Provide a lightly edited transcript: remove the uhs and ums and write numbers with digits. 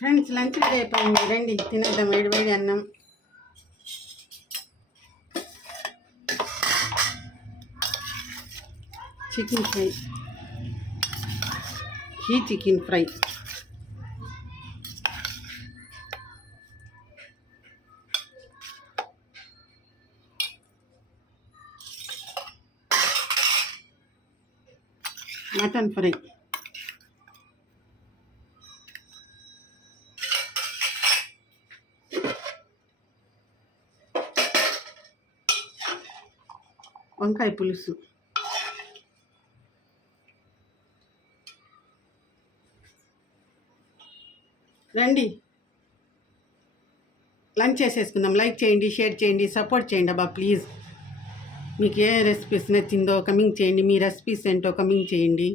Friends lunch ready అయిపోయింది, రండి తినేద్దాం. వేడి వేడి అన్నం, chicken fry, chicken fry, mutton fry, వంకాయ పులుసు, రండి లంచ్ చేసేసుకుందాం. లైక్ చేయండి, షేర్ చేయండి, సపోర్ట్ చేయండి అబ్బా ప్లీజ్. మీకు ఏ రెసిపీస్ నచ్చిందో కమెంట్ చేయండి, మీ రెసిపీస్ ఏంటో కమెంట్ చేయండి.